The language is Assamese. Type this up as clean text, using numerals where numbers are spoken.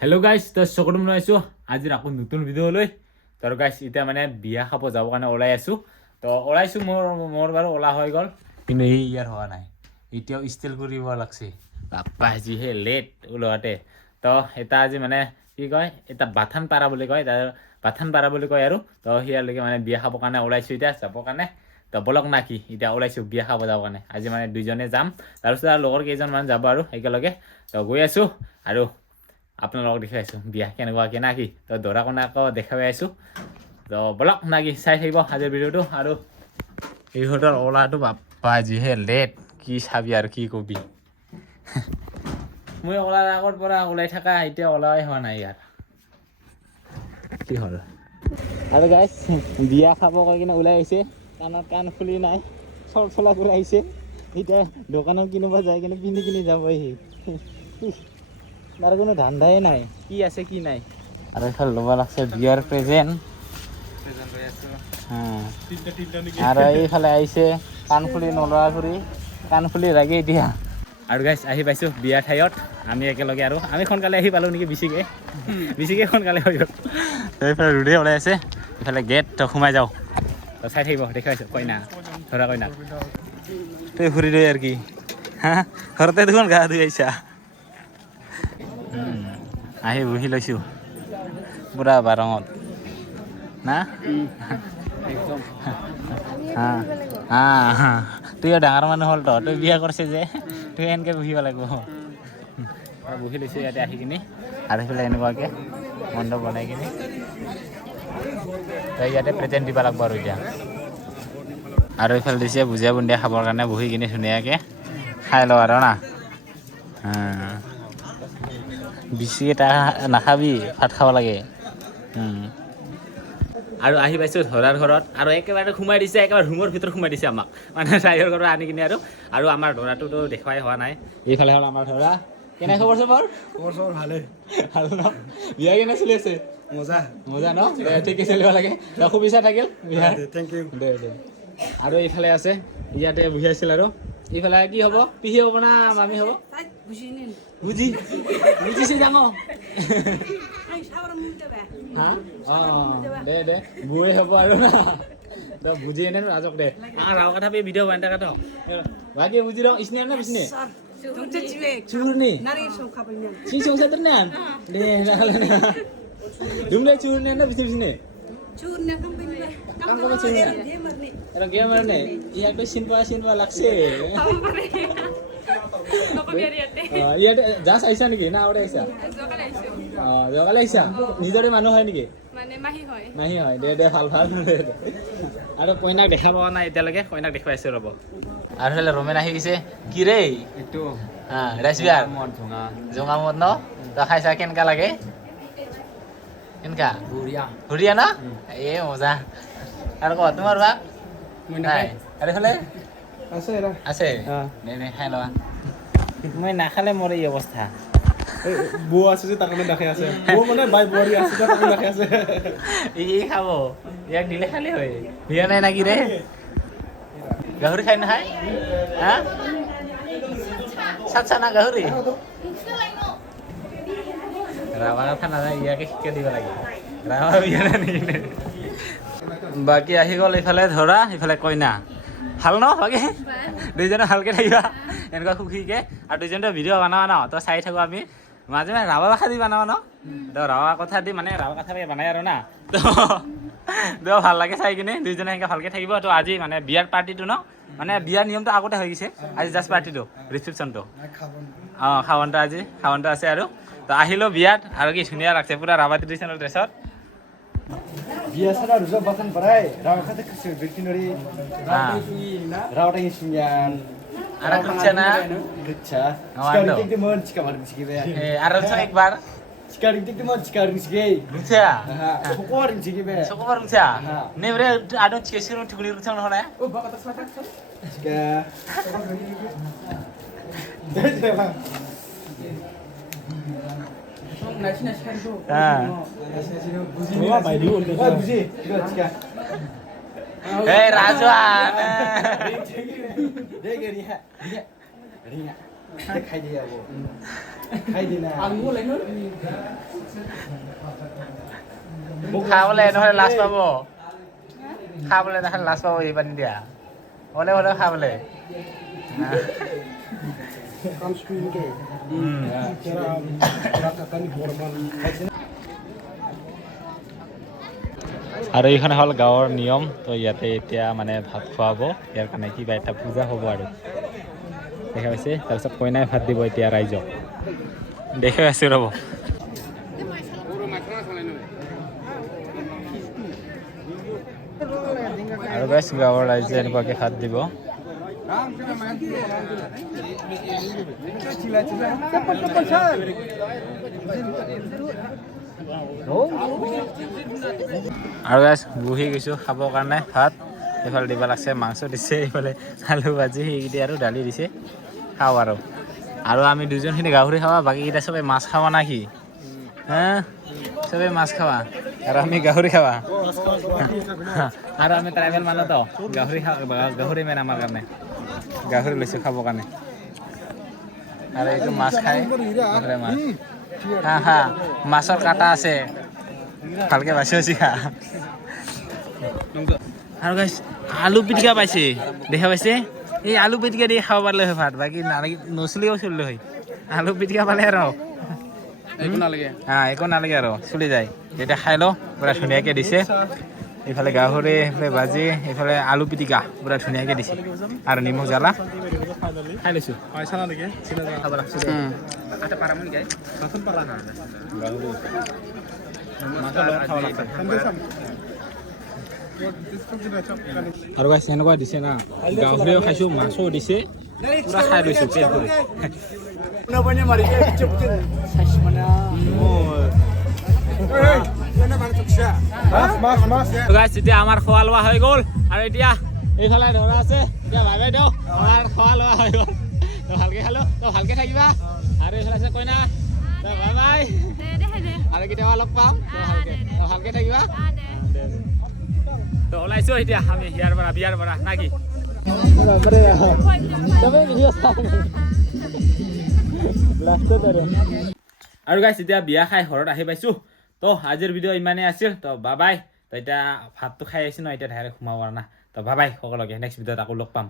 হেল্ল' গাইজ, তো চকুটো মন আছোঁ আজিৰ আকৌ নতুন ভিডিঅ' লৈ। তো গাইজ এতিয়া মানে বিয়া খাব যাবৰ কাৰণে ওলাই আছোঁ। তো ওলাইছোঁ, মোৰ বাৰু ওলা হৈ গ'ল, কিন্তু এই ইয়াৰ হোৱা নাই, এতিয়াও ষ্টিল কৰিব লাগছে। বাপ্পা যিহে লেট ওলোৱাতে। তো এটা আজি মানে কি কয়, এটা বাথান পাৰা বুলি কয়, বাথান পাৰা বুলি কয় আৰু। তো সিয়ালৈকে মানে বিয়া খাবৰ কাৰণে ওলাইছোঁ এতিয়া যাবৰ কাৰণে। তো বলক না কি এতিয়া ওলাইছোঁ বিয়া খাব যাবৰ কাৰণে। আজি মানে দুইজনে যাম, তাৰপিছত আৰু লগৰ কেইজনমান যাব আৰু একেলগে। তো গৈ আছোঁ আৰু আপোনালোকক দেখাই আছোঁ বিয়া কেনেকুৱাকৈ না কি। তো দৰা কইনাকো দেখাই আছোঁ। তো বলক না কি চাই থাকিব আজিৰ ভিডিঅ'টো। আৰু ইহঁতৰ ওলাটো বাপ্পা যিহে লেট, কি চাবি আৰু কি কবি। মই ওলাৰ আগৰ পৰা ওলাই থকা, এতিয়া ওলাই হোৱা নাই ইয়াৰ কি হ'ল। আৰু গাইজ বিয়া খাব কৈ কিনে ওলাই আহিছে, কাণত কাণ খুলি নাই, চলাত ওলাই আহিছে। এতিয়া দোকানত কিনিব যায় কিনে পিন্ধি কিনি যাবহি, তাৰ কোনো ধান্দাই নাই কি আছে কি নাই। আৰু এইফালে ল'ব লাগছে বিয়াৰ প্ৰেজেণ্ট। আৰু এইফালে আহিছে কাণফুলি নলৰা কৰি, কাণফুলি লাগে এতিয়া। আৰু গাইজ আহি পাইছোঁ বিয়া ঠাইত, আমি একেলগে আৰু আমি সোনকালে আহি পালোঁ নেকি, বেছিকৈ সোনকালে হৈ গ'ল। এইফালে ৰুদে ওলাই আছে, এইফালে গেট। তো সোমাই যাওঁ, তো চাই থাকিব দেখাইছোঁ কইনা, ধৰা কইনা। তই ফুৰি দে আৰু কি হা, ঘৰতে দেখোন গা ধুই আহিছা। আহি বহি লৈছোঁ পুৰা বাৰঙত না। তুইও ডাঙৰ মানুহ হ'ল, তই বিয়া কৰিছে যে তুই এনেকৈ বহিব লাগিব। বহি লৈছোঁ ইয়াতে আহি কিনি, আৰু সেইফালে এনেকুৱাকৈ মণ্ডপ বনাই কিনি তই ইয়াতে প্ৰেজেণ্ট দিব লাগিব আৰু এতিয়া। আৰু এইফালে দিছে ভুজিয়া বুন্দিয়া খাবৰ কাৰণে, বহি কিনি ধুনীয়াকৈ খাই লওঁ আৰু না। বেছিকেইটা নাখাবি, ভাত খাব লাগে। আৰু আহি পাইছোঁ ধৰাৰ ঘৰত, আৰু একেবাৰে সোমাই দিছে, একেবাৰে ৰুমৰ ভিতৰত সোমাই দিছে আমাক, মানে চাইডৰ ঘৰত আনি কিনে। আৰু আমাৰ ধৰাটোতো দেখুৱাই হোৱা নাই। এইফালে হ'ল আমাৰ ধৰা। কেনে খবৰ চবৰ? খবৰ ভালে ভাল ন? বিয়া কেনে চলি আছে? মজা মজা ন? ঠিকে চলিব লাগে। শুভেচ্ছা থাকিল বিয়াৰ। Thank U. দে আৰু এইফালে আছে, ইয়াতে বহি আছিল। আৰু এইফালে কি হ'ব, পিহি হ'ব না মামী হ'ব? বুজিছে যাম হা। দে বৌয়ে হ'ব আৰু না। তো বুজি এনে ৰাজক দে ৰাও কথা ভিডিঅ' বনাই থাকা। তো বাকি বুজি ৰ ইসনে না বিসনে চুরনি সি সংসার তো না দে রাখলে না দুমলে চুরনি না বিসনে কাম করে চুরনি এটা গেম মারনে ইয়াতে সিনপা লাগছে। ইয়াতে জাষ্ট আহিছা নেকি না আউট আহিছা? জগালে আহিছা। নিজৰে মানুহ হয় নেকি? মাহী হয়। দে ভাল আৰু কইনাক দেখা পোৱা নাই এতিয়ালৈকে, কইনাক দেখুৱাইছে ৰ'ব। আৰু হ'লে ৰমেন আহি গৈছে। কি ৰে এইটো ৰাজবিয়াৰ জঙা মদ ন? তই খাইছা কেনেকা লাগে? কেনেকা বঢ়িয়া ন? এ মজা। আৰু ক তোমাৰ বা নাই? আৰু হ'লে আছে নে খাই লবা। মই নাখালে মোৰ এই অৱস্থা। বৌ আছে যে তাক দেখাই আছে, বৌ মানে বাই বোৱাৰী আছে তাক দেখাই আছে। ই খাব, ইয়াক দিলে খালি হয়। বিয়া নাই নাকি ৰে? গাহৰি খাই নাখায়? হা চাচ্ছা না গাহৰি? ৰাভা কথা নাজানে, ইয়াকে শিকাই দিব লাগে। ৰাভা বিয়া নাই নেকি? বাকী আহি গ'ল এইফালে ধৰা, এইফালে কইনা। ভাল ন? বাকী দুইজনে ভালকৈ থাকিবা এনেকুৱা সুখীকৈ। আৰু দুইজনটো ভিডিঅ' বনাবা ন, তো চাই থাকোঁ আমি মাজে মাজে। ৰাভা ভাষা দি বনাবা ন? তো ৰাভা কথা দি মানে ৰাভা কথা বনাই আৰু না। তো ভাল লাগে চাই কিনে। দুইজনে সেনেকৈ ভালকৈ থাকিব। তো আজি মানে বিয়াৰ পাৰ্টিটো ন, মানে বিয়াৰ নিয়মটো আগতে হৈ গৈছে, আজি জাষ্ট পাৰ্টিটো ৰিচিপশ্যনটো। খাৱনটো আজি খাৱনটো আছে। আৰু তো আহিলোঁ বিয়াত, আৰু কি ধুনীয়া লাগছে পুৰা ৰাভা ট্ৰেডিশ্যনেল ড্ৰেছত। Biasa dah bahkan perai, rawat kata kesel bertinori, rawat yang sinyan. Anak kerja na? Kerja. Sekarang tik di mana cikar di sini ya? Arab so ekbar. Sekarang tik di mana cikar di sini? Kerja. Sokor di sini be. Sokor kerja. Nih bre, ada cikar untuk beli kerja mana ya? Oh, bapak tak selesai. Cikar. Hei Razwan. খাই দিয়ে যাব খাই দি না খাবলে নহ'লে লাজ পাব খাবলে নহ'লে লাজ পাব এই পানী দিয়া হ'লে হ'লে খাবলে আৰু এইখন হ'ল গাঁৱৰ নিয়ম তো ইয়াতে এতিয়া মানে ভাত খুৱাব ইয়াৰ কাৰণে কিবা এটা পূজা হ'ব আৰু দেখা পাইছে তাৰপিছত কইনাই ভাত দিব এতিয়া ৰাইজক দেখে আছোঁ ৰ'ব আৰু গাইছ গাঁৱৰ ৰাইজে এনেকুৱাকৈ ভাত দিব আৰু গাইছ বহি গৈছোঁ খাবৰ কাৰণে ভাত এইফালে দিব লাগছে মাংস দিছে এইফালে আলু ভাজি সেইকেইটা আৰু দালি দিছে খাওঁ আৰু আমি দুজনখিনি গাহৰি খাৱা বাকীকেইটা চবে মাছ খাৱা না কি হা চবে মাছ খাৱা আৰু আমি গাহৰি খাৱা আৰু আমি ট্ৰাইবেল মানুহ তো গাহৰি মেন আমাৰ কাৰণে গাহৰি লৈছোঁ খাবৰ কাৰণে আৰু এইটো মাছ খাই মাছ হা হা মাছৰ কাটা আছে ভালকৈ বাচি বাচি খা আৰু গাইছ আলু পিটিকা পাইছে দেখা পাইছে এই আলু পিটিকা দি খাব পাৰিলে হয় ভাত বাকী নচলিও চলিলে হয় আলু পিটিকা পালে আৰু একো নালাগে আৰু চলি যায় এতিয়া খাই লওঁ পুৰা ধুনীয়াকৈ দিছে এইফালে গাহৰি এইফালে ভাজি এইফালে আলু পিটিকা পুৰা ধুনীয়াকৈ দিছে আৰু নিমখ জ্বালা খাই লৈছোঁ আৰু গাইছ এনেকুৱা দিছে না গাহৰিও খাইছোঁ মাছো দিছে পুৰা খাই লৈছোঁ পেট ভৰি এতিয়া আমাৰ খোৱা লোৱা হৈ গ'ল আৰু এতিয়া এইফালে ধৰা আছে এতিয়া ভাই ভাই দিওঁ আমাৰ খোৱা লোৱা হৈ গ'ল তই ভালকৈ খালো তই ভালকৈ থাকিবা আৰু এইফালে আছে কইনা তই ভাই ভাই আৰু কেতিয়াবা লগ পাম তই ভালকৈ থাকিবা তো ওলাইছোঁ এতিয়া আমি বিয়াৰ পৰা না কি আৰু গাইছ এতিয়া বিয়া খাই ঘৰত আহি পাইছোঁ তো আজিৰ ভিডিঅ' ইমানেই আছিল তো বাই তো এতিয়া ভাতটো খাই আহিছোঁ ন এতিয়া ডাইৰেক্ট সোমাব না তো বাই সকলোকে নেক্সট ভিডিঅ'ত আকৌ লগ পাম